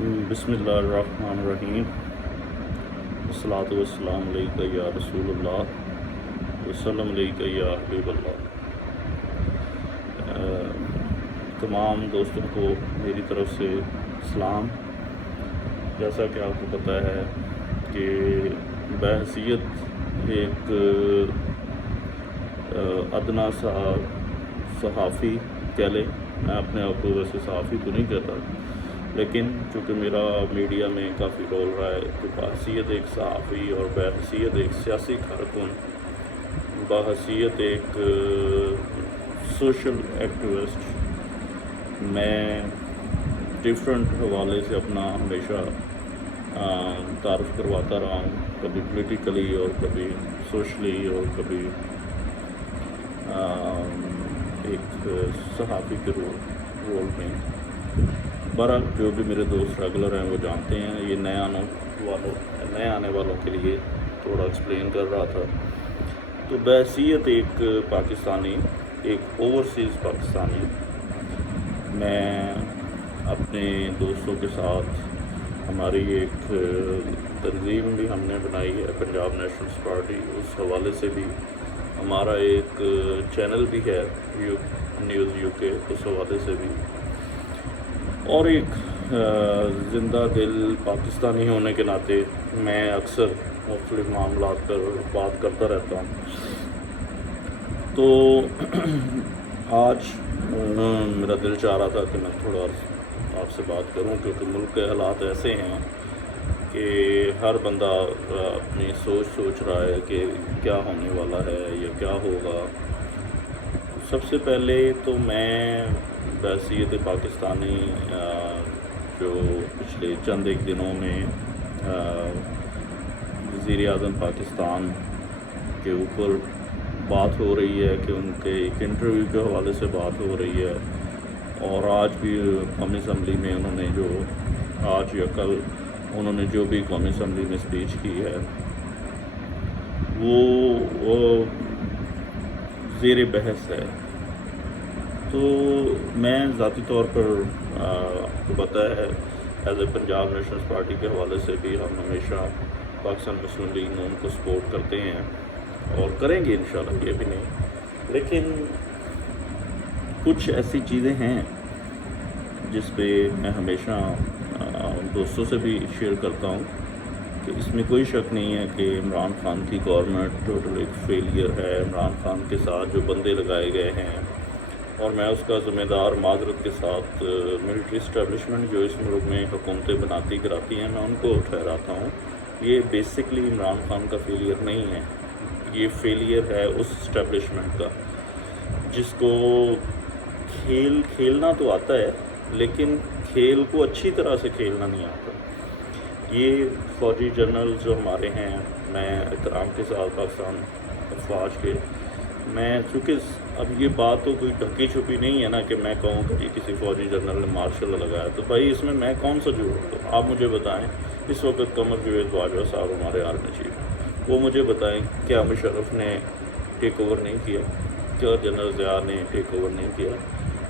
بسم اللہ الرحمن الرحیم، والصلاۃ والسلام علیکہ یا رسول اللہ وسلم علیکہ یا حبیب اللہ۔ تمام دوستوں کو میری طرف سے سلام۔ جیسا کہ آپ کو پتہ ہے کہ بحیثیت ایک ادنا سا صحافی کہہ لیں، میں اپنے آپ کو ویسے صحافی تو نہیں کہتا، لیکن چونکہ میرا میڈیا میں کافی رول رہا ہے تو بحیثیت ایک صحافی اور بحیثیت ایک سیاسی کارکن، بحیثیت ایک سوشل ایکٹیوسٹ، میں ڈیفرنٹ حوالے سے اپنا ہمیشہ تعارف کرواتا رہا ہوں، کبھی پولیٹیکلی اور کبھی سوشلی اور کبھی ایک صحافی کے رول میں۔ بہرحال جو بھی میرے دوست ریگولر ہیں وہ جانتے ہیں، یہ نئے آنے والوں کے لیے تھوڑا ایکسپلین کر رہا تھا۔ تو بحیثیت ایک پاکستانی، ایک اوورسیز پاکستانی، میں اپنے دوستوں کے ساتھ ہماری ایک تنظیم بھی ہم نے بنائی ہے، پنجاب نیشنلز پارٹی، اس حوالے سے بھی ہمارا ایک چینل بھی ہے نیوز یو کے، اس حوالے سے بھی، اور ایک زندہ دل پاکستانی ہونے کے ناطے میں اکثر مختلف معاملات پر بات کرتا رہتا ہوں۔ تو آج میرا دل چاہ رہا تھا کہ میں تھوڑا آپ سے بات کروں، کیونکہ ملک کے حالات ایسے ہیں کہ ہر بندہ اپنی سوچ رہا ہے کہ کیا ہونے والا ہے یا کیا ہوگا۔ سب سے پہلے تو میں بحیثیت پاکستانی جو پچھلے چند ایک دنوں میں وزیر اعظم پاکستان کے اوپر بات ہو رہی ہے کہ ان کے ایک انٹرویو کے حوالے سے بات ہو رہی ہے، اور آج بھی قومی اسمبلی میں انہوں نے جو آج یا کل انہوں نے جو بھی قومی اسمبلی میں اسپیچ کی ہے وہ زیر بحث ہے۔ تو میں ذاتی طور پر آپ کو پتہ ہے as a Punjab nationals party کے حوالے سے بھی ہم ہمیشہ پاکستان مسلم لیگ نون کو سپورٹ کرتے ہیں اور کریں گے انشاءاللہ، یہ بھی نہیں، لیکن کچھ ایسی چیزیں ہیں جس پہ میں ہمیشہ دوستوں سے بھی شیئر کرتا ہوں کہ اس میں کوئی شک نہیں ہے کہ عمران خان کی گورنمنٹ ٹوٹل ایک فیلئر ہے۔ عمران خان کے ساتھ جو بندے لگائے گئے ہیں، اور میں اس کا ذمہ دار معذرت کے ساتھ ملٹری اسٹیبلشمنٹ جو اس ملک میں حکومتیں بناتی کراتی ہیں، میں ان کو ٹھہراتا ہوں۔ یہ بیسکلی عمران خان کا فیلئر نہیں ہے، یہ فیلئر ہے اس اسٹیبلشمنٹ کا جس کو کھیلنا تو آتا ہے لیکن کھیل کو اچھی طرح سے کھیلنا نہیں آتا۔ یہ فوجی جنرل جو ہمارے ہیں، میں احترام کے ساتھ پاکستان افواج کے، میں چونکہ اب یہ بات تو کوئی ڈھکی چھپی نہیں ہے نا کہ میں کہوں کہ کسی فوجی جنرل نے مارشل لگایا، تو بھائی اس میں کون سا جھوٹ ہوں؟ آپ مجھے بتائیں، اس وقت قمر جاوید باجوہ صاحب ہمارے آرمی چیف، وہ مجھے بتائیں کیا مشرف نے ٹیک اوور نہیں کیا؟ کیا جنرل ضیاء نے ٹیک اوور نہیں کیا؟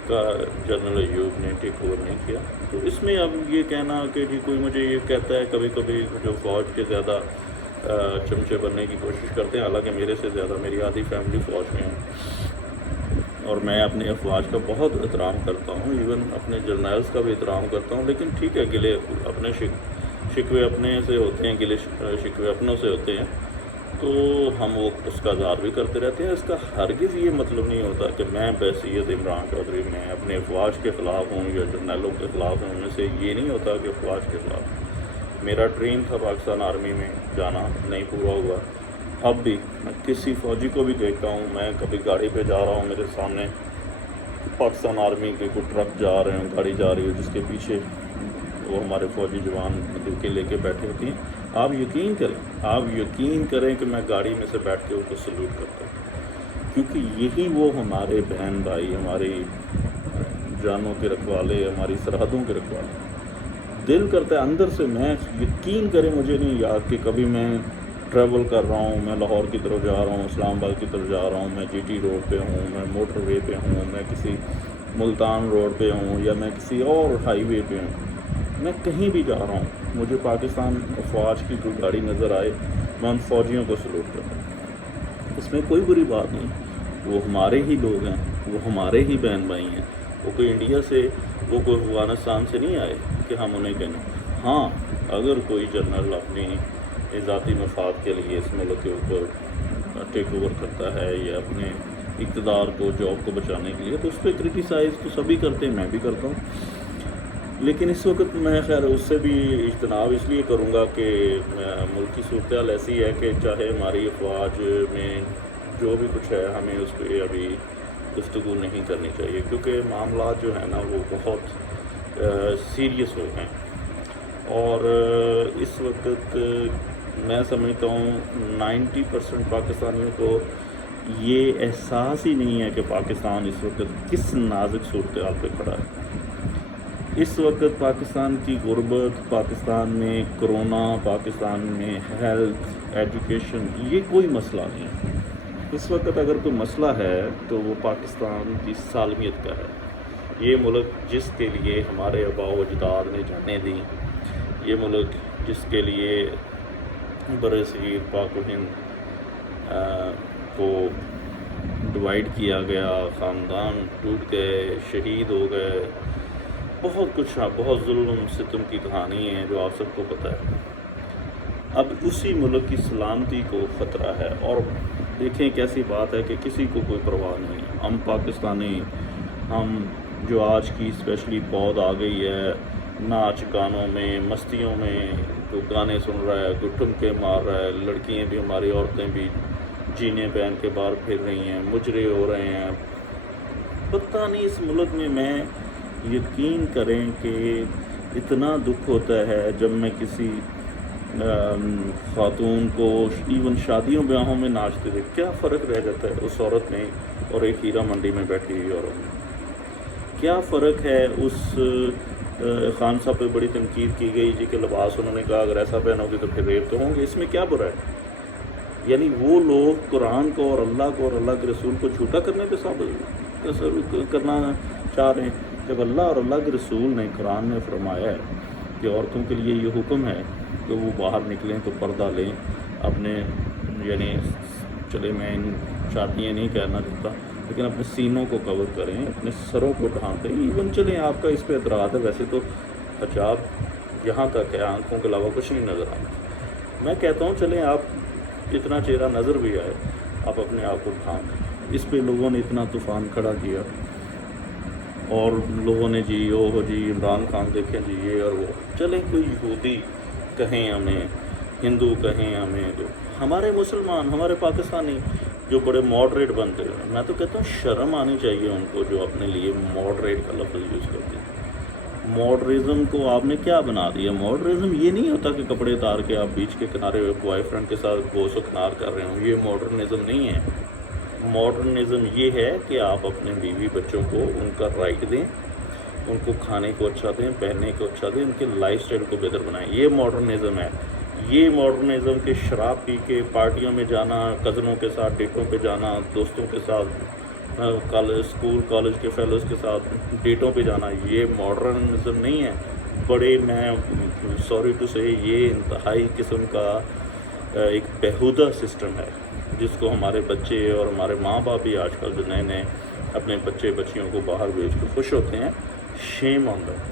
کیا جنرل ایوب نے ٹیک اوور نہیں کیا؟ تو اس میں اب یہ کہنا کہ جی کوئی مجھے یہ کہتا ہے، کبھی کبھی جو فوج کے زیادہ چمچے بننے کی کوشش کرتے ہیں، حالانکہ میرے سے زیادہ میری آدھی فیملی فوج میں ہے، اور میں اپنے افواج کا بہت احترام کرتا ہوں، ایون اپنے جرنیلز کا بھی احترام کرتا ہوں، لیکن ٹھیک ہے، گلے اپنے شکوے اپنے سے ہوتے ہیں، گلے شکوے اپنوں سے ہوتے ہیں، تو ہم وہ اس کا اظہار بھی کرتے رہتے ہیں۔ اس کا ہرگز یہ مطلب نہیں ہوتا کہ میں بحیثیت عمران چودھری میں اپنے افواج کے خلاف ہوں یا جرنیلوں کے خلاف ہوں۔ ان میں سے یہ نہیں ہوتا کہ افواج کے خلاف، میرا ڈریم تھا پاکستان آرمی میں جانا، نہیں پورا ہوا۔ اب بھی میں کسی فوجی کو بھی دیکھتا ہوں، میں کبھی گاڑی پہ جا رہا ہوں، میرے سامنے پاکستان آرمی کے کوئی ٹرک جا رہے ہیں، گاڑی جا رہی ہے جس کے پیچھے وہ ہمارے فوجی جوان بندوقیں لے کے بیٹھے ہوتی ہیں، آپ یقین کریں کہ میں گاڑی میں سے بیٹھ کے ان کو سلوٹ کرتا ہوں، کیونکہ یہی وہ ہمارے بہن بھائی، ہماری جانوں کے رکھوالے، ہماری سرحدوں کے رکھوالے۔ دل کرتا ہے اندر سے، میں یقین کریں مجھے نہیں یاد کہ کبھی میں ٹریول کر رہا ہوں، میں لاہور کی طرف جا رہا ہوں، اسلام آباد کی طرف جا رہا ہوں، میں جی ٹی روڈ پہ ہوں، میں موٹر وے پہ ہوں، میں کسی ملتان روڈ پہ ہوں یا میں کسی اور ہائی وے پہ ہوں، میں کہیں بھی جا رہا ہوں مجھے پاکستان فوج کی کوئی گاڑی نظر آئے میں ان فوجیوں کو سلوٹ کرتا ہوں، اس میں کوئی بری بات نہیں، وہ ہمارے ہی لوگ ہیں، وہ ہمارے ہی بہن بھائی ہیں، وہ کوئی انڈیا سے وہ کوئی افغانستان سے نہیں آئے کہ ہم انہیں کہیں۔ ہاں اگر کوئی جنرل اپنی ذاتی مفاد کے لیے اس ملک کے اوپر ٹیک اوور کرتا ہے یا اپنے اقتدار کو جاب کو بچانے کے لیے تو اس پہ کرٹیسائز تو سبھی کرتے ہیں، میں بھی کرتا ہوں، لیکن اس وقت میں خیر اس سے بھی اجتناب اس لیے کروں گا کہ ملک کی صورتحال ایسی ہے کہ چاہے ہماری افواج میں جو بھی کچھ ہے ہمیں اس پہ ابھی گفتگو نہیں کرنی چاہیے، کیونکہ معاملات جو ہیں نا وہ بہت سیریس ہو گئے ہیں، اور اس وقت میں سمجھتا ہوں 90% پاکستانیوں کو یہ احساس ہی نہیں ہے کہ پاکستان اس وقت کس نازک صورتحال پہ کھڑا ہے۔ اس وقت پاکستان کی غربت، پاکستان میں کرونا، پاکستان میں ہیلتھ، ایجوکیشن، یہ کوئی مسئلہ نہیں ہے۔ اس وقت اگر کوئی مسئلہ ہے تو وہ پاکستان کی سالمیت کا ہے۔ یہ ملک جس کے لیے ہمارے آباء و اجداد نے جانیں دی، یہ ملک جس کے لیے برِ صغیر پاک و ہند کو ڈیوائیڈ کیا گیا، خاندان ٹوٹ گئے، شہید ہو گئے، بہت کچھ، بہت ظلم ستم کی کہانی ہے جو آپ سب کو پتہ ہے۔ اب اسی ملک کی سلامتی کو خطرہ ہے، اور دیکھیں کیسی بات ہے کہ کسی کو کوئی پرواہ نہیں۔ ہم پاکستانی، ہم جو آج کی اسپیشلی پود آ گئی ہے ناچ گانوں میں، مستیوں میں، کوئی گانے سن رہا ہے، کوئی ٹھمکے مار رہا ہے، لڑکیاں بھی، ہماری عورتیں بھی جینے پہن کے باہر پھر رہی ہیں، مجرے ہو رہے ہیں۔ پتہ نہیں اس ملک میں یقین کریں کہ اتنا دکھ ہوتا ہے جب میں کسی خاتون کو ایون شادیوں بیاہوں میں ناچتے دیکھ، کیا فرق رہ جاتا ہے اس عورت میں اور ایک ہیرا منڈی میں بیٹھی ہوئی عورت میں؟ کیا فرق ہے؟ اس خان صاحب پہ بڑی تنقید کی گئی جی کہ لباس انہوں نے کہا اگر ایسا پہنو گے تو پھر ریپ تو ہوں گے، اس میں کیا برا ہے؟ یعنی وہ لوگ قرآن کو اور اللہ کو اور اللہ کے رسول کو جھوٹا کرنے پہ کرنا چاہ رہے ہیں، جب اللہ اور اللہ کے رسول نے قرآن میں فرمایا ہے کہ عورتوں کے لیے یہ حکم ہے کہ وہ باہر نکلیں تو پردہ لیں، اپنے یعنی چلے میں ان شادیاں نہیں کہنا چاہتا لیکن اپنے سینوں کو کور کریں، اپنے سروں کو ڈھانپیں، ایون چلیں آپ کا اس پہ اعتراض ہے، ویسے تو حجاب یہاں تک ہے، آنکھوں کے علاوہ کچھ نہیں نظر آتا۔ میں کہتا ہوں چلیں آپ اتنا چہرہ نظر بھی آئے آپ اپنے آپ کو ڈھانپیں، اس پہ لوگوں نے اتنا طوفان کھڑا کیا، اور لوگوں نے جی او جی عمران خان دیکھیں جی یہ اور وہ، چلیں کوئی یہودی کہیں ہمیں، ہندو کہیں ہمیں، جو ہمارے مسلمان، ہمارے پاکستانی جو بڑے ماڈریٹ بنتے ہیں، میں تو کہتا ہوں شرم آنی چاہیے ان کو جو اپنے لیے ماڈریٹ کا لفظ یوز کرتے ہیں۔ ماڈرزم کو آپ نے کیا بنا دیا؟ ماڈرزم یہ نہیں ہوتا کہ کپڑے اتار کے آپ بیچ کے کنارے بوائے فرینڈ کے ساتھ گوش و کنار کر رہے ہوں، یہ ماڈرنزم نہیں ہے۔ ماڈرنزم یہ ہے کہ آپ اپنے بیوی بچوں کو ان کا رائٹ دیں، ان کو کھانے کو اچھا دیں، پہننے کو اچھا دیں، ان کے لائف سٹائل کو بہتر بنائیں، یہ ماڈرنزم ہے۔ یہ ماڈرنزم کے شراب پی کے پارٹیوں میں جانا، کزنوں کے ساتھ ڈیٹوں پہ جانا، دوستوں کے ساتھ اسکول کالج کے فیلوز کے ساتھ ڈیٹوں پہ جانا، یہ ماڈرنزم نہیں ہے۔ بڑے میں سوری ٹو سے یہ انتہائی قسم کا ایک بیہودہ سسٹم ہے جس کو ہمارے بچے اور ہمارے ماں باپ بھی آج کل جو نئے نئے اپنے بچے بچیوں کو باہر بھیج کے خوش ہوتے ہیں، شیم آن دیٹ۔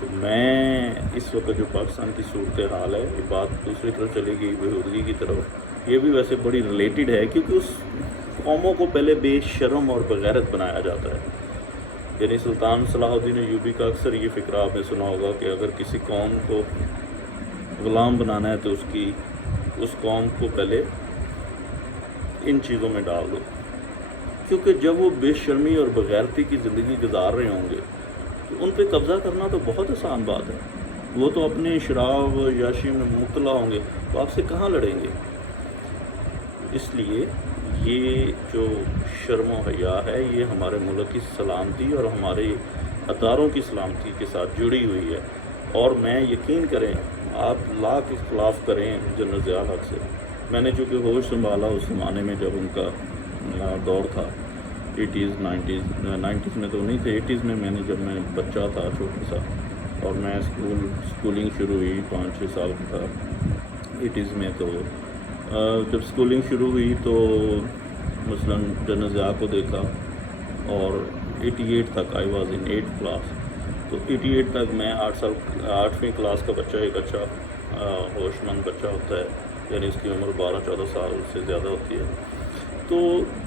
تو میں اس وقت جو پاکستان کی صورتحال ہے، یہ بات دوسری طرف چلے گئی بےہودگی کی طرف، یہ بھی ویسے بڑی ریلیٹڈ ہے کیونکہ اس قوموں کو پہلے بے شرم اور بغیرت بنایا جاتا ہے۔ یعنی سلطان صلاح الدین ایوبی کا اکثر یہ فقرہ آپ نے سنا ہوگا کہ اگر کسی قوم کو غلام بنانا ہے تو اس قوم کو پہلے ان چیزوں میں ڈال دو، کیونکہ جب وہ بے شرمی اور بغیرتی کی زندگی گزار رہے ہوں گے تو ان پہ قبضہ کرنا تو بہت آسان بات ہے، وہ تو اپنے شراب یاشی میں مبتلا ہوں گے، تو آپ سے کہاں لڑیں گے؟ اس لیے یہ جو شرم و حیا ہے یہ ہمارے ملک کی سلامتی اور ہمارے اداروں کی سلامتی کے ساتھ جڑی ہوئی ہے، اور میں یقین کریں آپ لاکھ اختلاف کریں جنرل ضیاء الحق سے، میں نے چونکہ ہوش سنبھالا اس زمانے میں جب ان کا دور تھا 80s 90s میں تو نہیں تھے، 80s میں نے جب میں بچہ تھا چھوٹا سا، اور میں اسکولنگ شروع ہوئی 5-6 سال کا تھا 80s میں. تو جب اسکولنگ شروع ہوئی تو مثلاً جنرل ضیاء کو دیکھا اور 88 تک I was in 8th class. تو 88 تک میں 8ویں کلاس کا بچہ ایک اچھا ہوش مند بچہ ہوتا ہے, یعنی اس کی عمر 12-14 سال سے زیادہ ہوتی ہے. تو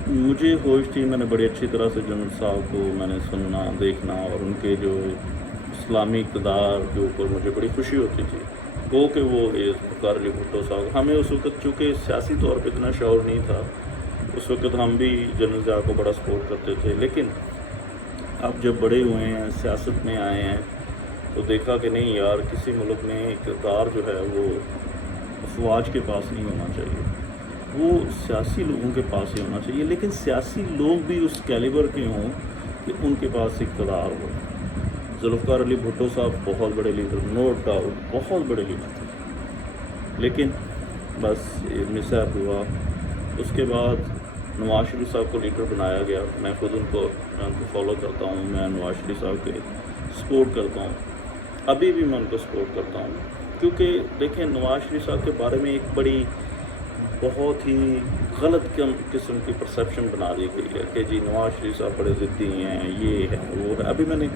مجھے ہوش تھی, میں نے بڑی اچھی طرح سے جنرل صاحب کو میں نے سننا دیکھنا, اور ان کے جو اسلامی اقتدار کے اوپر مجھے بڑی خوشی ہوتی تھی. وہ کہ وہ ذوالفقار علی بھٹو صاحب, ہمیں اس وقت چونکہ سیاسی طور پہ اتنا شعور نہیں تھا, اس وقت ہم بھی جنرل ضیاء کو بڑا سپورٹ کرتے تھے. لیکن اب جب بڑے ہوئے ہیں, سیاست میں آئے ہیں, تو دیکھا کہ نہیں یار, کسی ملک میں اقتدار جو ہے وہ افواج کے پاس نہیں ہونا چاہیے, وہ سیاسی لوگوں کے پاس ہی ہونا چاہیے. لیکن سیاسی لوگ بھی اس کیلیبر کے ہوں کہ ان کے پاس اقتدار ہو. ذوالفقار علی بھٹو صاحب بہت بڑے لیڈر, نو ڈاؤٹ بہت بڑے لیڈر تھے, لیکن بس مس ایپ ہوا. اس کے بعد نواز شریف صاحب کو لیڈر بنایا گیا. میں خود ان کو فالو کرتا ہوں, میں نواز شریف صاحب کے سپورٹ کرتا ہوں, ابھی بھی میں ان کو سپورٹ کرتا ہوں. کیونکہ دیکھیں, نواز شریف صاحب کے بارے میں ایک بڑی بہت ہی غلط قسم کی پرسیپشن بنا دی گئی ہے کہ جی نواز شریف صاحب بڑے ضدی ہیں, یہ ہے وہ ہے. ابھی میں نے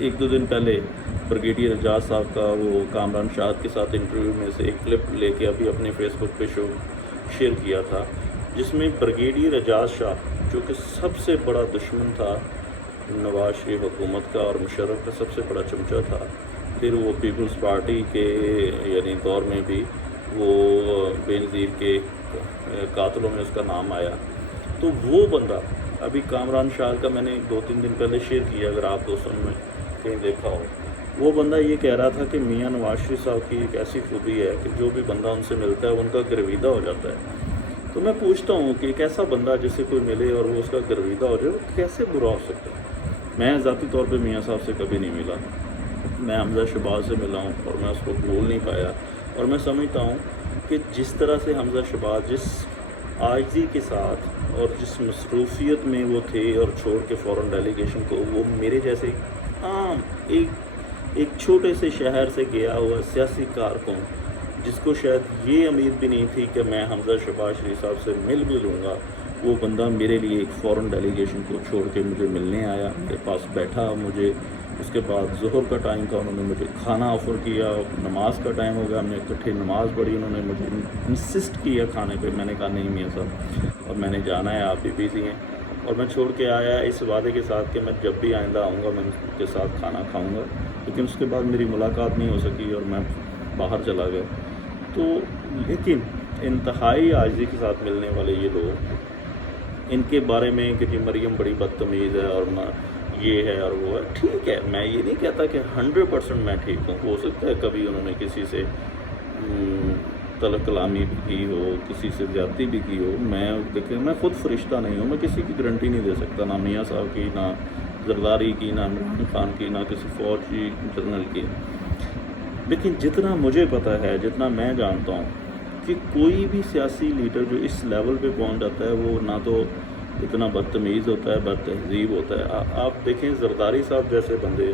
1-2 دن پہلے بریگیڈیئر اعجاز صاحب کا وہ کامران شاہد کے ساتھ انٹرویو میں سے ایک کلپ لے کے ابھی اپنے فیس بک پہ شیئر کیا تھا, جس میں بریگیڈیئر اعجاز شاہ, جو کہ سب سے بڑا دشمن تھا نواز شریف حکومت کا اور مشرف کا سب سے بڑا چمچہ تھا, پھر وہ پیپلز پارٹی کے یعنی دور میں بھی وہ بے نظیر کے قاتلوں میں اس کا نام آیا. تو وہ بندہ ابھی کامران شاہ کا میں نے 2-3 دن پہلے شیئر کیا, اگر آپ دوستوں نے کہیں دیکھا ہو, وہ بندہ یہ کہہ رہا تھا کہ میاں نواز شریف صاحب کی ایک ایسی خوبی ہے کہ جو بھی بندہ ان سے ملتا ہے ان کا گرویدہ ہو جاتا ہے. تو میں پوچھتا ہوں کہ ایک ایسا بندہ جس سے کوئی ملے اور وہ اس کا گرویدہ ہو جائے, وہ کیسے برا ہو سکتا ہے. میں ذاتی طور پہ میاں صاحب سے کبھی نہیں ملا, میں حمزہ شہباز سے ملا ہوں اور میں اس کو بھول نہیں پایا. اور میں سمجھتا ہوں کہ جس طرح سے حمزہ شہباز جس عاجزی کے ساتھ اور جس مصروفیت میں وہ تھے اور چھوڑ کے فوراً ڈیلیگیشن کو, وہ میرے جیسے عام ایک چھوٹے سے شہر سے گیا ہوا سیاسی کارکن, جس کو شاید یہ امید بھی نہیں تھی کہ میں حمزہ شہباز شریف صاحب سے مل بھی لوں گا, وہ بندہ میرے لیے ایک فوراً ڈیلیگیشن کو چھوڑ کے مجھے ملنے آیا, میرے پاس بیٹھا. مجھے اس کے بعد ظہر کا ٹائم تھا, انہوں نے مجھے کھانا آفر کیا, نماز کا ٹائم ہو گیا, ہم نے اکٹھے نماز پڑھی, انہوں نے مجھے انسسٹ کیا کھانے پہ. میں نے کہا نہیں میاں صاحب, اور میں نے جانا ہے, آپ بھی بزی ہیں. اور میں چھوڑ کے آیا اس وعدے کے ساتھ کہ میں جب بھی آئندہ آؤں گا میں ان کے ساتھ کھانا کھاؤں گا. لیکن اس کے بعد میری ملاقات نہیں ہو سکی اور میں باہر چلا گیا. تو لیکن انتہائی عاجزی کے ساتھ ملنے والے یہ لوگ, ان کے بارے میں کہ جی مریم بڑی بدتمیز ہے اور یہ ہے اور وہ ہے, ٹھیک ہے, میں یہ نہیں کہتا کہ 100% میں ٹھیک ہوں. ہو سکتا ہے کبھی انہوں نے کسی سے طلب کلامی بھی کی ہو, کسی سے زیادتی بھی کی ہو. میں خود فرشتہ نہیں ہوں, میں کسی کی گارنٹی نہیں دے سکتا, نہ میاں صاحب کی, نہ زرداری کی, نہ عمران خان کی, نہ کسی فوجی جنرل کی. لیکن جتنا مجھے پتہ ہے, جتنا میں جانتا ہوں کہ کوئی بھی سیاسی لیڈر جو اس لیول پہ پہنچ جاتا ہے وہ نہ تو اتنا بدتمیز ہوتا ہے, بد تہذیب ہوتا ہے. آپ دیکھیں زرداری صاحب جیسے بندے,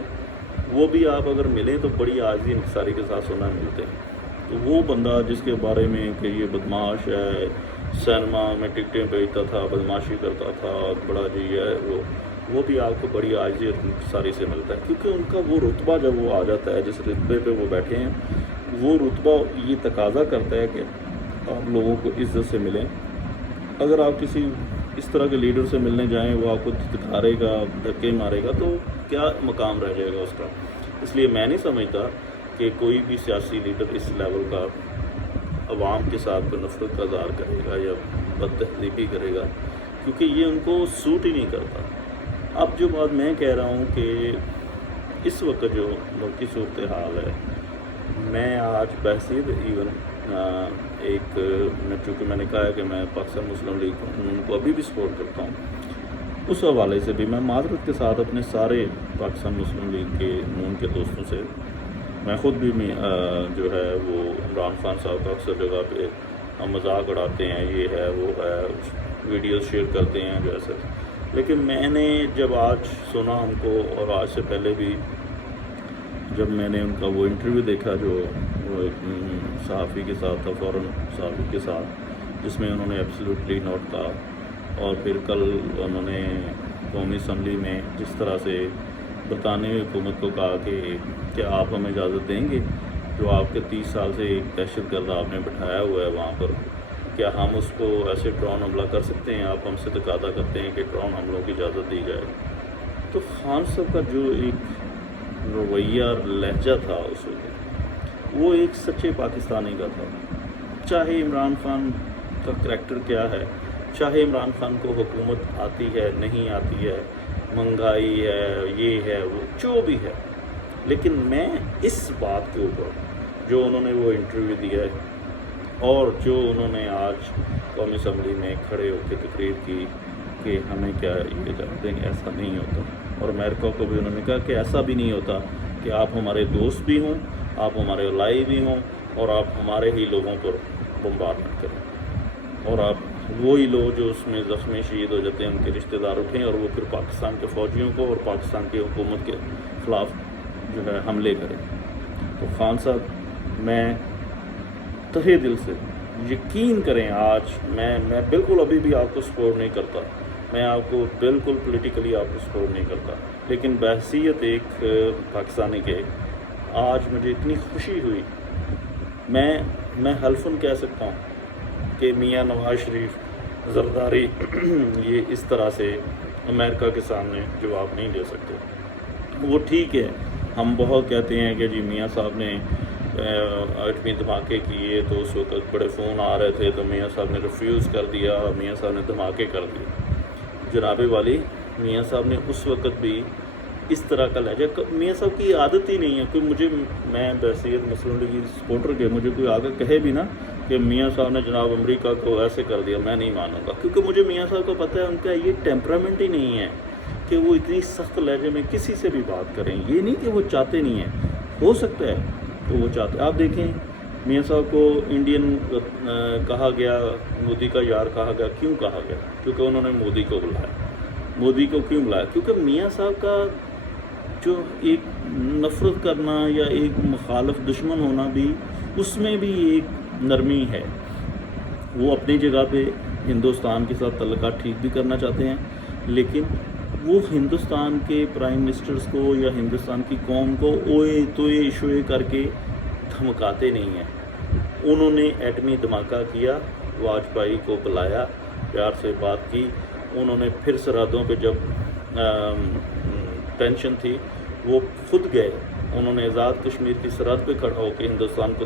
وہ بھی آپ اگر ملیں تو بڑی عاجزی انکساری کے ساتھ سننا ملتے ہیں. تو وہ بندہ جس کے بارے میں کہ یہ بدماش ہے, سینما میں ٹکٹیں بیچتا تھا, بدماشی کرتا تھا, بڑا جی ہے وہ بھی آپ کو بڑی عاجزی اور انکساری سے ملتا ہے. کیونکہ ان کا وہ رتبہ جب وہ آ جاتا ہے, جس رتبے پہ وہ بیٹھے ہیں, وہ رتبہ یہ تقاضا کرتا ہے کہ آپ لوگوں کو عزت سے ملیں. اگر آپ کسی اس طرح کے لیڈر سے ملنے جائیں, وہ آپ کو دکھارے گا, دھکے مارے گا, تو کیا مقام رہ جائے گا اس کا. اس لیے میں نہیں سمجھتا کہ کوئی بھی سیاسی لیڈر اس لیول کا عوام کے ساتھ کوئی نفرت کا اظہار کرے گا یا بد تہذیبی کرے گا, کیونکہ یہ ان کو سوٹ ہی نہیں کرتا. اب جو بات میں کہہ رہا ہوں کہ اس وقت جو ملکی صورتحال ہے, میں آج بحثیت ایون ایک چونکہ میں نے کہا ہے کہ میں پاکستان مسلم لیگ ان کو ابھی بھی سپورٹ کرتا ہوں, اس حوالے سے بھی میں معذرت کے ساتھ اپنے سارے پاکستان مسلم لیگ کے نون کے دوستوں سے, میں خود بھی جو ہے وہ عمران خان صاحب کا اکثر جگہ پہ ہم مذاق اڑاتے ہیں, یہ ہے وہ ہے, ویڈیوز شیئر کرتے ہیں جیسے. لیکن میں نے جب آج سنا ہم کو, اور آج سے پہلے بھی جب میں نے ان کا وہ انٹرویو دیکھا جو وہ ایک صحافی کے ساتھ تھا، فورن صحافی کے ساتھ، جس میں انہوں نے ایبسلیوٹلی ناٹ کہا، اور پھر کل انہوں نے قومی اسمبلی میں جس طرح سے برطانوی حکومت کو کہا کہ کیا آپ ہمیں اجازت دیں گے، جو آپ کے 30 سال سے ایک دہشت گرد آپ نے بٹھایا ہوا ہے وہاں پر، کیا ہم اس کو ایسے ڈرون حملہ کر سکتے ہیں؟ آپ ہم سے تقاضا کرتے ہیں کہ ڈرون حملوں کی اجازت دی جائے۔ تو خان صاحب کا جو ایک رویہ اور لہجہ تھا اس وقت، وہ ایک سچے پاکستانی کا تھا۔ چاہے عمران خان کا کریکٹر کیا ہے، چاہے عمران خان کو حکومت آتی ہے نہیں آتی ہے، مہنگائی ہے، یہ ہے، وہ جو بھی ہے، لیکن میں اس بات کے اوپر جو انہوں نے وہ انٹرویو دیا ہے اور جو انہوں نے آج قومی اسمبلی میں کھڑے ہو کے تقریر کی کہ ہمیں کیا یہ جانتے ہیں، ایسا نہیں ہوتا، اور امریکہ کو بھی انہوں نے کہا کہ ایسا بھی نہیں ہوتا کہ آپ ہمارے دوست بھی ہوں، آپ ہمارے الائی بھی ہوں، اور آپ ہمارے ہی لوگوں پر بمبارڈمنٹ کریں، اور آپ وہی لوگ جو اس میں زخمی شہید ہو جاتے ہیں ان کے رشتہ دار اٹھیں اور وہ پھر پاکستان کے فوجیوں کو اور پاکستان کی حکومت کے خلاف جو ہے حملے کریں۔ تو خان صاحب، میں تہہ دل سے یقین کریں، آج میں بالکل ابھی بھی آپ کو سپورٹ نہیں کرتا، میں آپ کو بالکل پولیٹیکلی آپ کو سپورٹ نہیں کرتا، لیکن بحیثیت ایک پاکستانی کے آج مجھے اتنی خوشی ہوئی، میں حلفاً کہہ سکتا ہوں کہ میاں نواز شریف زرداری یہ اس طرح سے امریکہ کے سامنے جواب نہیں دے سکتے۔ وہ ٹھیک ہے، ہم بہت کہتے ہیں کہ جی میاں صاحب نے ایٹمی دھماکے کیے تو اس وقت بڑے فون آ رہے تھے تو میاں صاحب نے ریفیوز کر دیا، میاں صاحب نے دھماکے کر دیے۔ جناب والی، میاں صاحب نے اس وقت بھی اس طرح کا لہجہ، میاں صاحب کی عادت ہی نہیں ہے کوئی میں بحیثیت مسلم لیگ سپورٹر کے مجھے کوئی آگے کہے بھی نا کہ میاں صاحب نے جناب امریکہ کو ایسے کر دیا، میں نہیں مانوں گا، کیونکہ مجھے میاں صاحب کو پتہ ہے ان کا یہ ٹیمپرامنٹ ہی نہیں ہے کہ وہ اتنی سخت لہجے میں کسی سے بھی بات کریں۔ یہ نہیں کہ وہ چاہتے نہیں ہیں، ہو سکتا ہے تو وہ چاہتے۔ آپ دیکھیں میاں صاحب کو انڈین کہا گیا، مودی کا یار کہا گیا، کیوں کہا گیا؟ کیونکہ انہوں نے مودی کو بلایا۔ مودی کو کیوں بلایا؟ کیونکہ میاں صاحب کا جو ایک نفرت کرنا یا ایک مخالف دشمن ہونا بھی، اس میں بھی ایک نرمی ہے۔ وہ اپنی جگہ پہ ہندوستان کے ساتھ تعلقات ٹھیک بھی کرنا چاہتے ہیں، لیکن وہ ہندوستان کے پرائم منسٹرز کو یا ہندوستان کی قوم کو اوئے توئے ایشوئے کر کے دھمکاتے نہیں ہیں۔ انہوں نے ایٹمی دھماکہ کیا، واجپئی کو بلایا، پیار سے بات کی، انہوں نے پھر سرحدوں پہ جب ٹینشن تھی وہ خود گئے، انہوں نے آزاد کشمیر کی سرحد پہ کھڑا ہو کے ہندوستان کو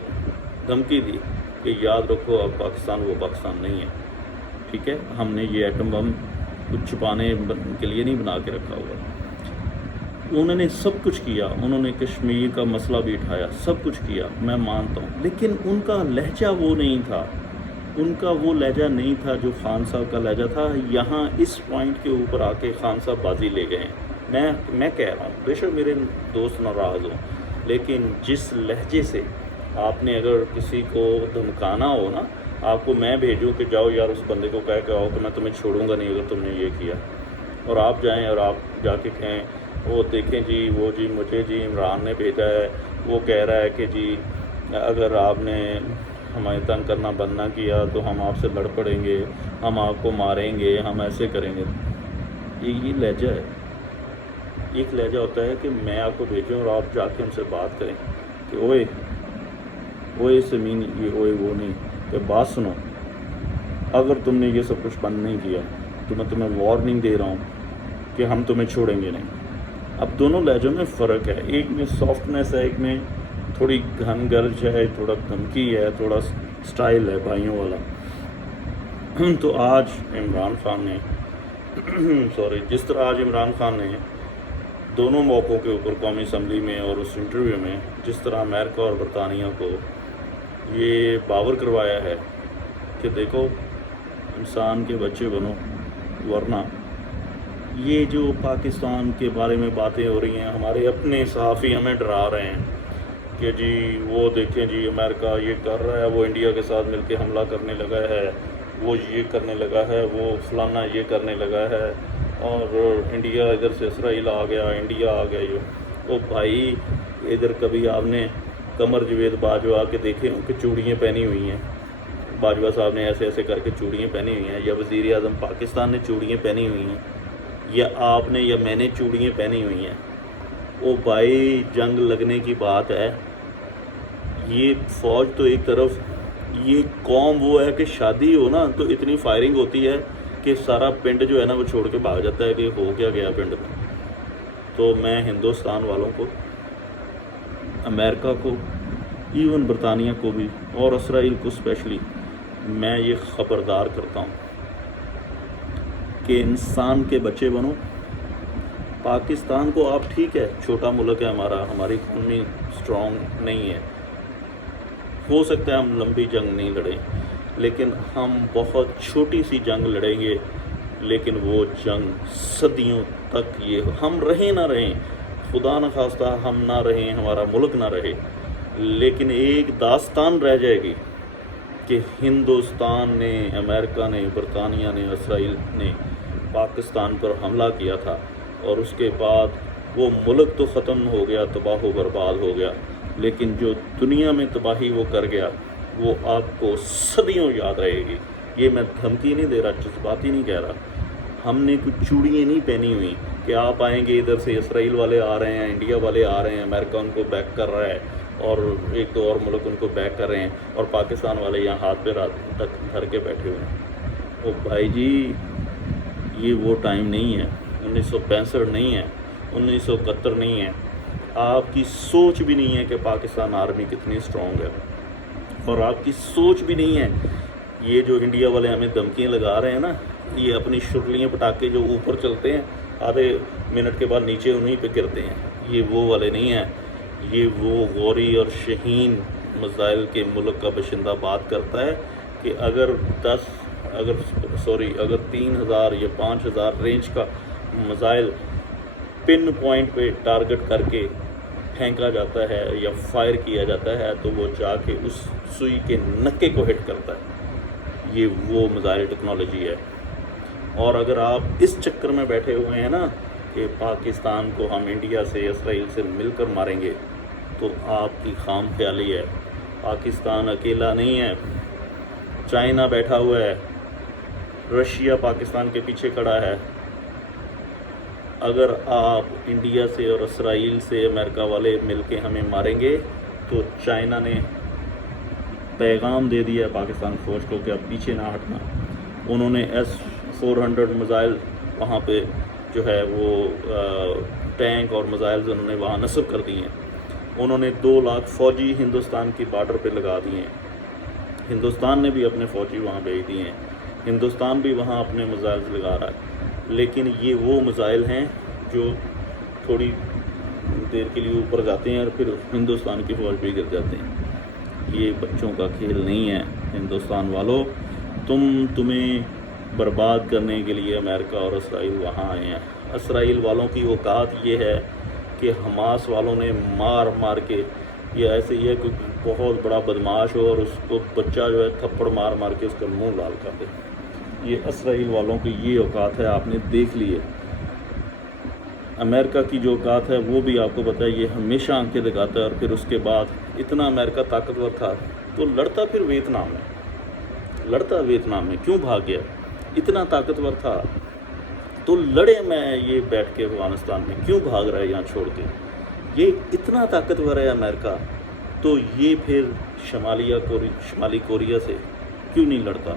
دھمکی دی کہ یاد رکھو اب پاکستان وہ پاکستان نہیں ہے، ٹھیک ہے، ہم نے یہ ایٹم بم کچھ چھپانے کے لیے نہیں بنا کے رکھا ہوا۔ انہوں نے سب کچھ کیا، انہوں نے کشمیر کا مسئلہ بھی اٹھایا، سب کچھ کیا، میں مانتا ہوں، لیکن ان کا لہجہ وہ نہیں تھا، ان کا وہ لہجہ نہیں تھا جو خان صاحب کا لہجہ تھا۔ یہاں اس پوائنٹ کے اوپر آ کے خان صاحب بازی لے گئے ہیں۔ میں کہہ رہا ہوں، بے شک میرے دوست ناراض ہوں، لیکن جس لہجے سے آپ نے اگر کسی کو دھمکانا ہو نا، آپ کو میں بھیجوں کہ جاؤ یار اس بندے کو کہہ کے آؤ کہ میں تمہیں چھوڑوں گا نہیں اگر تم نے یہ کیا، اور آپ جائیں اور آپ جا کے کہیں وہ دیکھیں جی وہ جی مجھے جی عمران نے بھیجا ہے، وہ کہہ رہا ہے کہ جی اگر آپ نے ہمیں تنگ کرنا بند نہ کیا تو ہم آپ سے لڑ پڑیں گے، ہم آپ کو ماریں گے، ہم ایسے کریں گے۔ یہ لہجہ ہے۔ ایک لہجہ ہوتا ہے کہ میں آپ کو بھیجوں اور آپ جا کے ہم سے بات کریں کہ اوئے سمین، یہ اوئے وہ نہیں، کہ بات سنو، اگر تم نے یہ سب کچھ بند نہیں کیا تو میں تمہیں وارننگ دے رہا ہوں کہ ہم تمہیں چھوڑیں گے نہیں۔ اب دونوں لہجوں میں فرق ہے، ایک میں سافٹنیس ہے، ایک میں تھوڑی گھن گرج ہے، تھوڑا دھمکی ہے، تھوڑا سٹائل ہے بھائیوں والا۔ تو آج عمران خان نے جس طرح آج عمران خان نے دونوں موقعوں کے اوپر قومی اسمبلی میں اور اس انٹرویو میں جس طرح امریکہ اور برطانیہ کو یہ باور کروایا ہے کہ دیکھو انسان کے بچے بنو، ورنہ یہ جو پاکستان کے بارے میں باتیں ہو رہی ہیں، ہمارے اپنے صحافی ہمیں ڈرا رہے ہیں کہ جی وہ دیکھیں جی امریکہ یہ کر رہا ہے، وہ انڈیا کے ساتھ مل کے حملہ کرنے لگا ہے، وہ یہ کرنے لگا ہے، وہ فلانا یہ کرنے لگا ہے، اور انڈیا ادھر سے اسرائیل آ گیا، انڈیا آ گیا۔ یہ او بھائی ادھر کبھی آپ نے قمر جاوید باجوہ کے دیکھے ہوں کہ چوڑیاں پہنی ہوئی ہیں، باجوہ صاحب نے ایسے ایسے کر کے چوڑیاں پہنی ہوئی ہیں، یا وزیر اعظم پاکستان نے چوڑیاں پہنی ہوئی ہیں، یا آپ نے یا میں نے چوڑیاں پہنی ہوئی ہیں؟ او بھائی جنگ لگنے کی بات ہے، یہ فوج تو ایک طرف، یہ قوم وہ ہے کہ شادی ہو نا تو اتنی فائرنگ ہوتی ہے کہ سارا پنڈ جو ہے نا وہ چھوڑ کے بھاگ جاتا ہے کہ ہو کیا گیا پنڈ میں۔ تو میں ہندوستان والوں کو، امریکہ کو، ایون برطانیہ کو بھی اور اسرائیل کو اسپیشلی میں یہ خبردار کرتا ہوں کہ انسان کے بچے بنو۔ پاکستان کو آپ ٹھیک ہے چھوٹا ملک ہے ہمارا، ہماری اکنامی اسٹرانگ نہیں ہے، ہو سکتا ہے ہم لمبی جنگ نہیں لڑیں، لیکن ہم بہت چھوٹی سی جنگ لڑیں گے، لیکن وہ جنگ صدیوں تک، یہ ہم رہیں نہ رہیں، خدا نخواستہ ہم نہ رہیں، ہمارا ملک نہ رہے، لیکن ایک داستان رہ جائے گی کہ ہندوستان نے، امریکہ نے، برطانیہ نے، اسرائیل نے پاکستان پر حملہ کیا تھا، اور اس کے بعد وہ ملک تو ختم ہو گیا، تباہ و برباد ہو گیا، لیکن جو دنیا میں تباہی وہ کر گیا وہ آپ کو صدیوں یاد رہے گی۔ یہ میں دھمکی نہیں دے رہا، جذباتی نہیں کہہ رہا، ہم نے کچھ چوڑیاں نہیں پہنی ہوئی کہ آپ آئیں گے ادھر سے اسرائیل والے آ رہے ہیں، انڈیا والے آ رہے ہیں، امریکہ ان کو بیک کر رہا ہے، اور ایک دو اور ملک ان کو بیک کر رہے ہیں، اور پاکستان والے یہاں ہاتھ پہ رات تک دھر کے بیٹھے ہوئے ہیں۔ او بھائی جی یہ وہ ٹائم نہیں ہے، 1965 نہیں ہے، 1971 نہیں ہے، آپ کی سوچ بھی نہیں ہے کہ پاکستان آرمی کتنی اسٹرانگ ہے، اور آپ کی سوچ بھی نہیں ہے یہ جو انڈیا والے ہمیں دھمکیاں لگا رہے ہیں نا، یہ اپنی شرلیاں پٹاخے جو اوپر چلتے ہیں آدھے منٹ کے بعد نیچے انہیں پہ گرتے ہیں، یہ وہ والے نہیں ہیں، یہ وہ غوری اور شہین میزائل کے ملک کا باشندہ بات کرتا ہے کہ اگر 3000 یا 5000 رینج کا میزائل پن پوائنٹ پہ ٹارگٹ کر کے پھینکا جاتا ہے یا فائر کیا جاتا ہے تو وہ جا کے اس سوئی کے نکے کو ہٹ کرتا ہے، یہ وہ میزائل ٹیکنالوجی ہے۔ اور اگر آپ اس چکر میں بیٹھے ہوئے ہیں نا کہ پاکستان کو ہم انڈیا سے، اسرائیل سے مل کر ماریں گے، تو آپ کی خام خیالی ہے۔ پاکستان اکیلا نہیں ہے، چائنا بیٹھا ہوا ہے، رشیا پاکستان کے پیچھے کھڑا ہے۔ اگر آپ انڈیا سے اور اسرائیل سے، امریکہ والے مل کے ہمیں ماریں گے تو چائنا نے پیغام دے دیا ہے پاکستان فوج کو کہ اب پیچھے نہ ہٹنا۔ انہوں نے S-400 میزائل وہاں پہ جو ہے وہ ٹینک اور میزائلز انہوں نے وہاں نصب کر دیے ہیں۔ انہوں نے 2 لاکھ فوجی ہندوستان کی بارڈر پہ لگا دیے ہیں، ہندوستان نے بھی اپنے فوجی وہاں بھیج دیے ہیں، ہندوستان بھی وہاں اپنے میزائلز لگا رہا ہے، لیکن یہ وہ میزائل ہیں جو تھوڑی دیر کے لیے اوپر جاتے ہیں اور پھر ہندوستان کی فوج بھی گر جاتے ہیں۔ یہ بچوں کا کھیل نہیں ہے ہندوستان والوں، تمہیں برباد کرنے کے لیے امریکہ اور اسرائیل وہاں آئے ہیں۔ اسرائیل والوں کی اوقات یہ ہے کہ حماس والوں نے مار مار کے، یہ ایسے ہی ہے کہ بہت بڑا بدماش ہو اور اس کو بچہ جو ہے تھپڑ مار مار کے اس کا منہ لال کر دے، یہ اسرائیل والوں کی یہ اوقات ہے، آپ نے دیکھ لیے۔ امریکہ کی جو اوقات ہے وہ بھی آپ کو پتہ ہے، یہ ہمیشہ آنکھیں دکھاتا ہے، اور پھر اس کے بعد اتنا امریکہ طاقتور تھا تو لڑتا پھر ویتنام میں کیوں بھاگ گیا؟ اتنا طاقتور تھا تو لڑے میں یہ بیٹھ کے افغانستان میں کیوں بھاگ رہا ہے یہاں چھوڑ کے؟ یہ اتنا طاقتور ہے امریکہ، تو یہ پھر شمالی کوریا سے کیوں نہیں لڑتا؟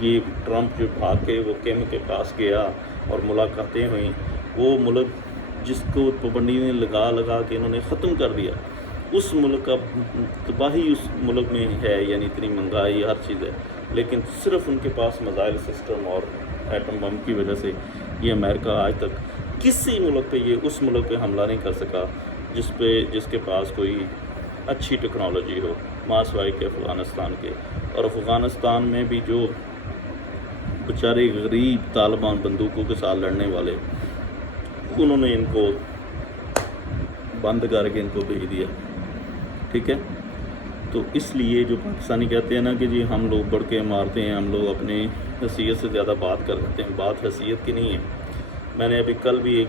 یہ ٹرمپ جو بھاگ کے وہ کیم کے پاس گیا اور ملاقاتیں ہوئیں، وہ ملک جس کو پابندی نے لگا کے انہوں نے ختم کر دیا، اس ملک کا تباہی اس ملک میں ہے، یعنی اتنی مہنگائی ہر چیز ہے، لیکن صرف ان کے پاس میزائل سسٹم اور ایٹم بم کی وجہ سے یہ امریکہ آج تک کسی ملک پہ، یہ اس ملک پہ حملہ نہیں کر سکا جس کے پاس کوئی اچھی ٹیکنالوجی ہو، ماسوائے کے افغانستان کے۔ اور افغانستان میں بھی جو بیچارے غریب طالبان بندوقوں کے ساتھ لڑنے والے، انہوں نے ان کو بند کر کے ان کو بھیج دیا، ٹھیک ہے؟ تو اس لیے جو پاکستانی کہتے ہیں نا کہ جی ہم لوگ بڑھ کے مارتے ہیں، ہم لوگ اپنے حیثیت سے زیادہ بات کر دیتے ہیں، بات حیثیت کی نہیں ہے۔ میں نے ابھی کل بھی ایک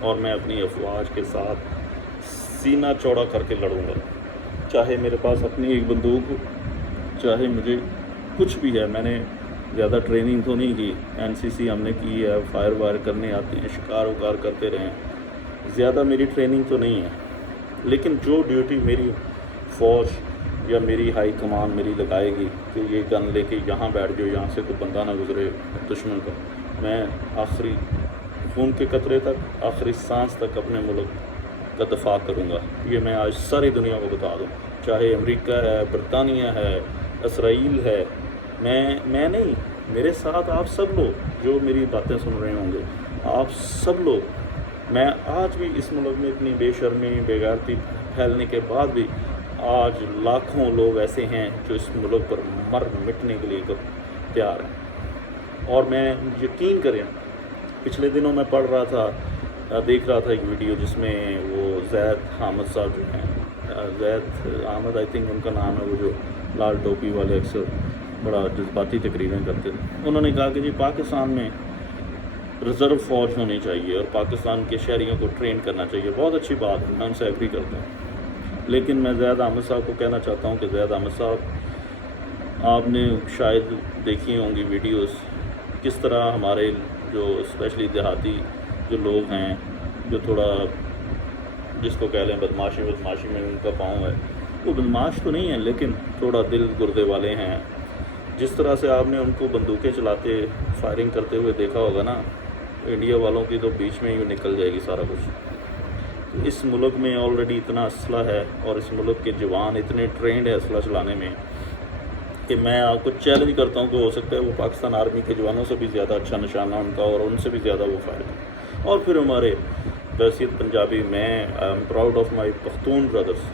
اور میں اپنی افواج کے ساتھ سینہ چوڑا کر کے لڑوں گا، چاہے میرے پاس اپنی ایک بندوق ہو، چاہے مجھے کچھ بھی ہے۔ میں نے زیادہ ٹریننگ تو نہیں کی، NCC ہم نے کی ہے، فائر وائر کرنے آتے ہیں، شکار وکار کرتے رہے ہیں، زیادہ میری ٹریننگ تو نہیں ہے، لیکن جو ڈیوٹی میری فوج یا میری ہائی کمان میری لگائے گی کہ یہ گن لے کے یہاں بیٹھ جاؤ، یہاں سے کوئی بندہ نہ گزرے دشمن کا، میں آخری خون کے قطرے تک، آخری سانس تک اپنے ملک کا دفاع کروں گا۔ یہ میں آج ساری دنیا کو بتا دوں، چاہے امریکہ ہے، برطانیہ ہے، اسرائیل ہے، میں نہیں، میرے ساتھ آپ سب لوگ جو میری باتیں سن رہے ہوں گے، آپ سب لوگ، میں آج بھی اس ملک میں اتنی بے شرمی بے غیرتی پھیلنے کے بعد بھی آج لاکھوں لوگ ایسے ہیں جو اس ملک پر مر مٹنے کے لیے تیار ہیں۔ اور میں یقین کریں، پچھلے دنوں میں پڑھ رہا تھا، دیکھ رہا تھا ایک ویڈیو جس میں وہ زید حامد صاحب جو ہیں، زید احمد آئی تھنک ان کا نام ہے، وہ جو لال ٹوپی والے اکثر بڑا جذباتی تقریریں کرتے تھے، انہوں نے کہا کہ جی پاکستان میں ریزرو فوج ہونی چاہیے اور پاکستان کے شہریوں کو ٹرین کرنا چاہیے۔ بہت اچھی بات ہے، میں ان سے ایگری کرتا ہوں، لیکن میں زید احمد صاحب کو کہنا چاہتا ہوں کہ زید احمد صاحب، آپ نے شاید دیکھی ہوں گی ویڈیوز، کس طرح ہمارے جو اسپیشلی دیہاتی جو لوگ ہیں، جو تھوڑا جس کو کہہ لیں بدماشی میں ان کا پاؤں ہے، وہ بدماش تو نہیں ہے لیکن تھوڑا دل گردے والے ہیں، جس طرح سے آپ نے ان کو بندوقیں چلاتے فائرنگ کرتے ہوئے دیکھا ہوگا نا، انڈیا والوں کی تو بیچ میں ہی نکل جائے گی سارا کچھ۔ تو اس ملک میں آلریڈی اتنا اسلحہ ہے اور اس ملک کے جوان اتنے ٹرینڈ ہے اسلحہ چلانے میں کہ میں آپ کو چیلنج کرتا ہوں کہ ہو سکتا ہے وہ پاکستان آرمی کے جوانوں سے بھی زیادہ اچھا نشانہ ان کا اور ان سے بھی زیادہ وہ فائر کریں۔ اور پھر ہمارے بحیثیت پنجابی، میں I am proud of my Pakhtun brothers,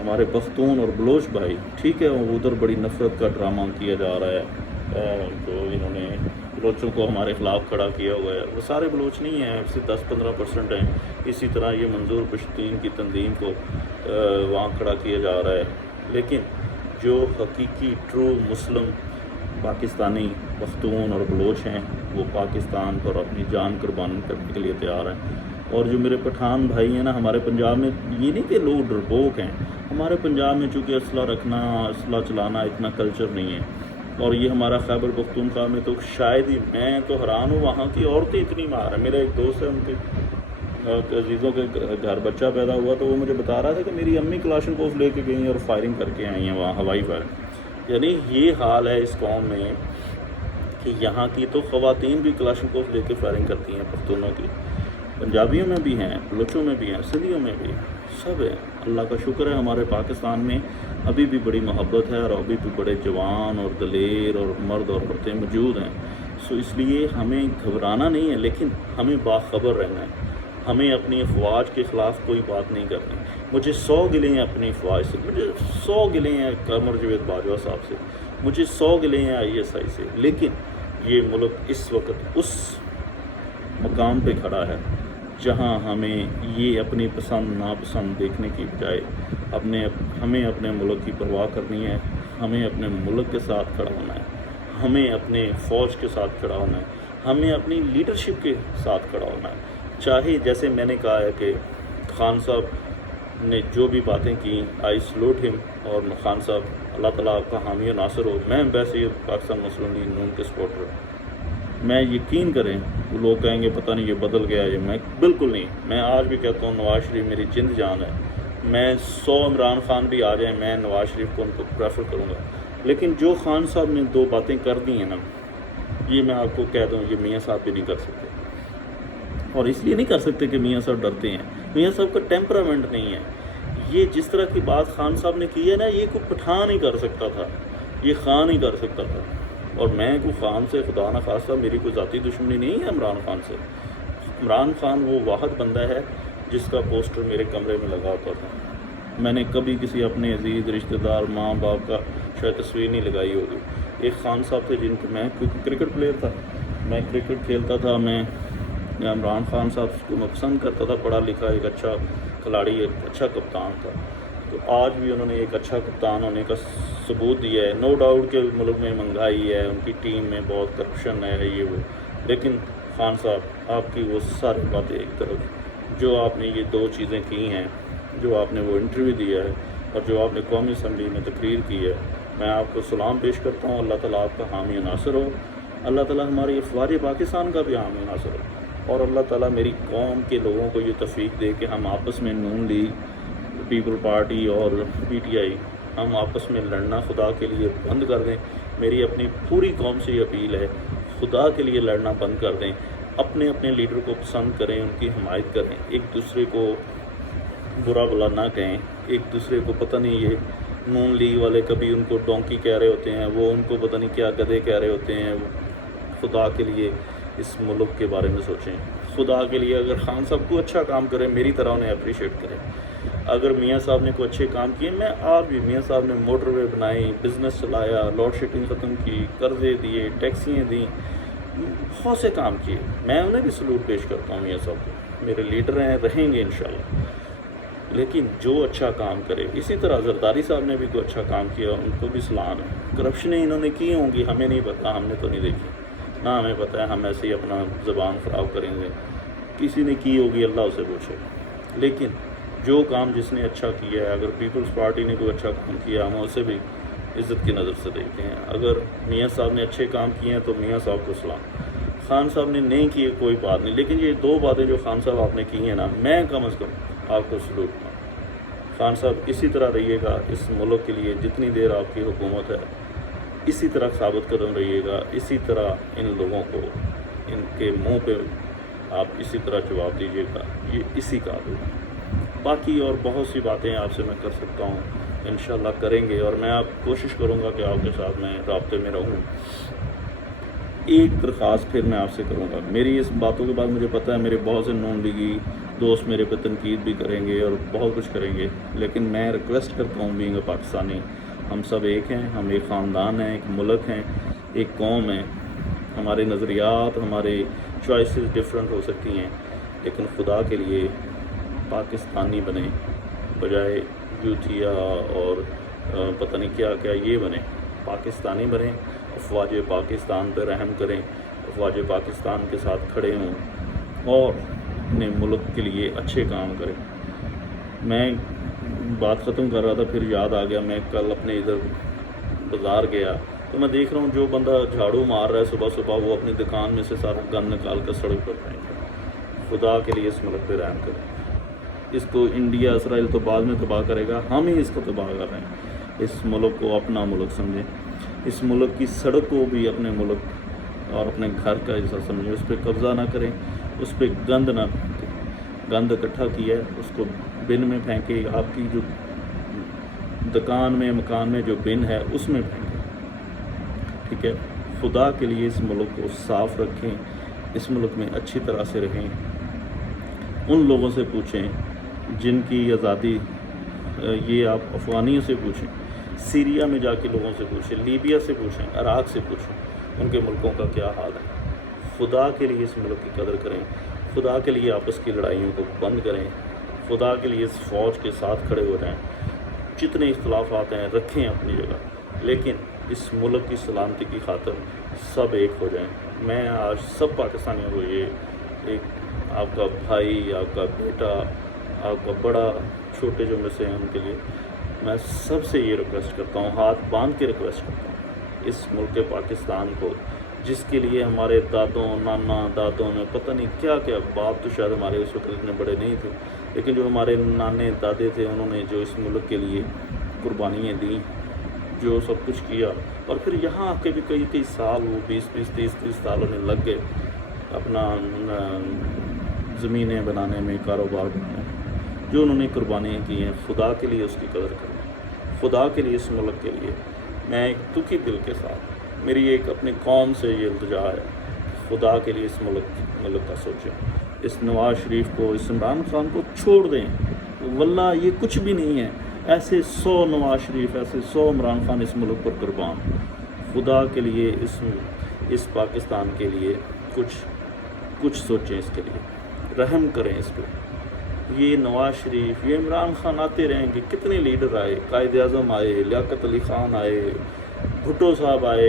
ہمارے پختون اور بلوچ بھائی، ٹھیک ہے ادھر بڑی نفرت کا ڈرامہ کیا جا رہا ہے، جو انہوں نے بلوچوں کو ہمارے خلاف کھڑا کیا ہوا ہے، وہ سارے بلوچ نہیں ہیں، صرف 10-15% ہیں۔ اسی طرح یہ منظور پشتین کی تنظیم کو وہاں کھڑا کیا جا رہا ہے، لیکن جو حقیقی ٹرو مسلم پاکستانی پختون اور بلوچ ہیں وہ پاکستان پر اپنی جان قربان کرنے کے لیے تیار ہیں۔ اور جو میرے پٹھان بھائی ہیں نا، ہمارے پنجاب میں یہ نہیں کہ لوگ ڈرپوک ہیں، ہمارے پنجاب میں چونکہ اسلحہ رکھنا، اسلحہ چلانا اتنا کلچر نہیں ہے، اور یہ ہمارا خیبر پختونخوا میں تو شاید ہی، میں تو حیران ہوں، وہاں کی عورتیں اتنی مار ہیں۔ میرا ایک دوست ہے، ان کے عزیزوں کے گھر بچہ پیدا ہوا تو وہ مجھے بتا رہا تھا کہ میری امی کلاشنکوف لے کے گئی اور فائرنگ کر کے آئی ہیں وہاں، ہوائی فائرنگ۔ یعنی یہ حال ہے اس قوم میں کہ یہاں کی تو خواتین بھی کلاشنکوف لے کے فائرنگ کرتی ہیں، پختونوں کی، پنجابیوں میں بھی ہیں، بلوچوں میں بھی ہیں، سندھیوں میں بھی ہیں، سب ہیں۔ اللہ کا شکر ہے ہمارے پاکستان میں ابھی بھی بڑی محبت ہے اور ابھی بھی بڑے جوان اور دلیر اور مرد اور عورتیں موجود ہیں۔ سو اس لیے ہمیں گھبرانا نہیں ہے، لیکن ہمیں باخبر رہنا ہے، ہمیں اپنی افواج کے خلاف کوئی بات نہیں کرنی۔ مجھے 100 گلے ہیں اپنی افواج سے، مجھے 100 گلے ہیں قمر جاوید باجوہ صاحب سے، مجھے 100 گلے ہیں ISI سے، لیکن یہ ملک اس وقت اس مقام پہ کھڑا ہے جہاں ہمیں یہ اپنی پسند ناپسند دیکھنے کی بجائے ہمیں اپنے ملک کی پرواہ کرنی ہے، ہمیں اپنے ملک کے ساتھ کھڑا ہونا ہے، ہمیں اپنے فوج کے ساتھ کھڑا ہونا ہے، ہمیں اپنی لیڈرشپ کے ساتھ کھڑا ہونا ہے۔ چاہے جیسے میں نے کہا ہے کہ خان صاحب نے جو بھی باتیں کی، آئی سلوٹ ہم، اور خان صاحب اللہ تعالیٰ آپ کا حامی و ناصر ہو۔ میں ویسے ہی پاکستان مسلم لیگ نون کے سپورٹر ہوں، میں یقین کریں وہ لوگ کہیں گے پتہ نہیں یہ بدل گیا، یہ میں بالکل نہیں، میں آج بھی کہتا ہوں نواز شریف میری جند جان ہے، میں 100 عمران خان بھی آ جائیں میں نواز شریف کو ان کو پریفر کروں گا، لیکن جو خان صاحب نے 2 باتیں کر دی ہیں نا، یہ میں آپ کو کہہ دوں یہ میاں صاحب بھی نہیں کر سکتے، اور اس لیے نہیں کر سکتے کہ میاں صاحب ڈرتے ہیں، میاں صاحب کا ٹیمپرامنٹ نہیں ہے۔ یہ جس طرح کی بات خان صاحب نے کی ہے نا، یہ کوئی پٹھان ہی کر سکتا تھا، یہ خان ہی کر سکتا تھا، اور میں کوئی خان سے خدا نہ خواستہ میری کوئی ذاتی دشمنی نہیں ہے عمران خان سے۔ عمران خان وہ واحد بندہ ہے جس کا پوسٹر میرے کمرے میں لگا ہوتا تھا، میں نے کبھی کسی اپنے عزیز رشتہ دار ماں باپ کا شاید تصویر نہیں لگائی ہوگی۔ ایک خان صاحب تھے جن کے، میں کیونکہ کرکٹ پلیئر تھا، میں کرکٹ کھیلتا تھا، میں عمران خان صاحب کو میں پسند کرتا تھا، پڑھا لکھا ایک اچھا کھلاڑی، ایک اچھا کپتان تھا، تو آج بھی انہوں نے ایک اچھا کپتان ہونے کا ثبوت دیا ہے۔ نو ڈاؤٹ کہ ملک میں مہنگائی ہے، ان کی ٹیم میں بہت کرپشن ہے، یہ وہ، لیکن خان صاحب آپ کی وہ ساری باتیں ایک طرف، جو آپ نے یہ 2 چیزیں کی ہیں، جو آپ نے وہ انٹرویو دیا ہے اور جو آپ نے قومی اسمبلی میں تقریر کی ہے، میں آپ کو سلام پیش کرتا ہوں۔ اللہ تعالیٰ آپ کا حامی و ناصر ہو، اللہ تعالیٰ ہماری افواج پاکستان کا بھی حامی و ناصر ہو، اور اللہ تعالیٰ میری قوم کے لوگوں کو یہ توفیق دے کہ ہم آپس میں نون لیگ، پیپل پارٹی اور پی ٹی آئی، ہم آپس میں لڑنا خدا کے لیے بند کر دیں۔ میری اپنی پوری قوم سے یہ اپیل ہے، خدا کے لیے لڑنا بند کر دیں، اپنے اپنے لیڈر کو پسند کریں، ان کی حمایت کریں، ایک دوسرے کو برا بلا نہ کہیں، ایک دوسرے کو پتہ نہیں یہ نون لیگ والے کبھی ان کو ڈونکی کہہ رہے ہوتے ہیں، وہ ان کو پتہ نہیں کیا گدھے کہہ رہے ہوتے ہیں۔ خدا کے لیے اس ملک کے بارے میں سوچیں، خدا کے لیے اگر خان صاحب کو اچھا کام کریں میری طرح انہیں اپریشیٹ کریں۔ اگر میاں صاحب نے کوئی اچھے کام کیے، میں آج بھی میاں صاحب نے موٹر وے بنائی، بزنس چلایا، لوڈ شیڈنگ ختم کی، قرضے دیے، ٹیکسیاں دیں، بہت سے کام کیے، میں انہیں بھی سلوٹ پیش کرتا ہوں میاں صاحب کو، میرے لیڈر ہیں، رہیں گے انشاءاللہ۔ لیکن جو اچھا کام کرے، اسی طرح زرداری صاحب نے بھی کوئی اچھا کام کیا، ان کو بھی سلام ہے۔ کرپشنیں انہوں نے کی ہوں گی، ہمیں نہیں پتہ، ہم نے تو نہیں دیکھی، نہ ہمیں پتہ ہے، ہم ایسے ہی اپنا زبان خراب کریں گے، کسی نے کی ہوگی اللہ اسے پوچھے۔ لیکن جو کام جس نے اچھا کیا ہے، اگر پیپلز پارٹی نے کوئی اچھا کام کیا، ہم اسے بھی عزت کی نظر سے دیکھتے ہیں۔ اگر میاں صاحب نے اچھے کام کیے ہیں تو میاں صاحب کو سلام، خان صاحب نے نہیں کیے کوئی بات نہیں، لیکن یہ 2 باتیں جو خان صاحب آپ نے کی ہیں نا، میں کم از کم آپ کو سلوٹ کروں۔ خان صاحب اسی طرح رہیے گا اس ملک کے لیے، جتنی دیر آپ کی حکومت ہے اسی طرح ثابت قدم رہیے گا، اسی طرح ان لوگوں کو ان کے منہ پہ آپ اسی طرح جواب دیجیے گا، یہ اسی قابل ہے۔ باقی اور بہت سی باتیں آپ سے میں کر سکتا ہوں، انشاءاللہ کریں گے، اور میں آپ کوشش کروں گا کہ آپ کے ساتھ میں رابطے میں رہوں۔ ایک درخواست پھر میں آپ سے کروں گا، میری اس باتوں کے بعد مجھے پتہ ہے میرے بہت سے نون لیگی دوست میرے پہ تنقید بھی کریں گے اور بہت کچھ کریں گے، لیکن میں ریکویسٹ کرتا ہوں بینگ اے پاکستانی، ہم سب ایک ہیں، ہم ایک خاندان ہیں، ایک ملک ہیں، ایک قوم ہے، ہمارے نظریات، ہمارے چوائسز ڈفرینٹ ہو سکتی ہیں، لیکن خدا کے لیے پاکستانی بنیں، بجائے یوتھیا اور پتہ نہیں کیا کیا یہ بنیں، پاکستانی بنیں، افواج پاکستان پہ رحم کریں، افواج پاکستان کے ساتھ کھڑے ہوں اور اپنے ملک کے لیے اچھے کام کریں۔ میں بات ختم کر رہا تھا، پھر یاد آ گیا، میں کل اپنے ادھر بازار گیا تو میں دیکھ رہا ہوں جو بندہ جھاڑو مار رہا ہے صبح صبح، وہ اپنی دکان میں سے سارا گند نکال کر سڑک پر پھینک رہا ہے۔ خدا کے لیے اس ملک پہ رحم کریں، اس کو انڈیا اسرائیل تو بعد میں تباہ کرے گا، ہم ہی اس کو تباہ کر رہے ہیں۔ اس ملک کو اپنا ملک سمجھیں، اس ملک کی سڑک کو بھی اپنے ملک اور اپنے گھر کا حصہ سمجھیں، اس پہ قبضہ نہ کریں، اس پہ گند نہ پھینکیں، گند اکٹھا کیا ہے اس کو بن میں پھینکے، آپ کی جو دکان میں مکان میں جو بن ہے اس میں پھینکیں، ٹھیک ہے؟ خدا کے لیے اس ملک کو صاف رکھیں، اس ملک میں اچھی طرح سے رہیں، ان لوگوں سے پوچھیں جن کی آزادی، یہ آپ افغانیوں سے پوچھیں، سیریا میں جا کے لوگوں سے پوچھیں، لیبیا سے پوچھیں، عراق سے پوچھیں، ان کے ملکوں کا کیا حال ہے۔ خدا کے لیے اس ملک کی قدر کریں، خدا کے لیے آپس کی لڑائیوں کو بند کریں، خدا کے لیے اس فوج کے ساتھ کھڑے ہو جائیں، جتنے اختلافات ہیں رکھیں اپنی جگہ، لیکن اس ملک کی سلامتی کی خاطر سب ایک ہو جائیں۔ میں آج سب پاکستانیوں کو یہ ایک آپ کا بھائی، آپ کا بیٹا، آپ کا بڑا، چھوٹے جو میں سے ہیں ان کے لیے میں سب سے یہ ریکویسٹ کرتا ہوں، ہاتھ باندھ کے ریکویسٹ کرتا ہوں، اس ملک پاکستان کو، جس کے لیے ہمارے دادوں، نانا دادوں نے پتہ نہیں کیا کیا، باپ تو شاید ہمارے اس وقت اتنے بڑے نہیں تھے، لیکن جو ہمارے نانے دادے تھے انہوں نے جو اس ملک کے لیے قربانیاں دیں، جو سب کچھ کیا، اور پھر یہاں آ کے بھی کئی سال، وہ 20 30 سال انہیں لگ گئے اپنا زمینیں بنانے میں، کاروبار بنانے میں، جو انہوں نے قربانیاں کی ہیں، خدا کے لیے اس کی قدر کریں، خدا کے لیے اس ملک کے لیے۔ میں ایک دکھی دل کے ساتھ، میری ایک اپنی قوم سے یہ التجا ہے، خدا کے لیے اس ملک کا سوچیں، اس نواز شریف کو، اس عمران خان کو چھوڑ دیں، واللہ یہ کچھ بھی نہیں ہے، ایسے 100 نواز شریف، ایسے 100 عمران خان اس ملک پر قربان، خدا کے لیے اس پاکستان کے لیے کچھ سوچیں، اس کے لیے رحم کریں اس پہ۔ یہ نواز شریف، یہ عمران خان آتے رہیں گے، کتنے لیڈر آئے، قائد اعظم آئے، لیاقت علی خان آئے، بھٹو صاحب آئے،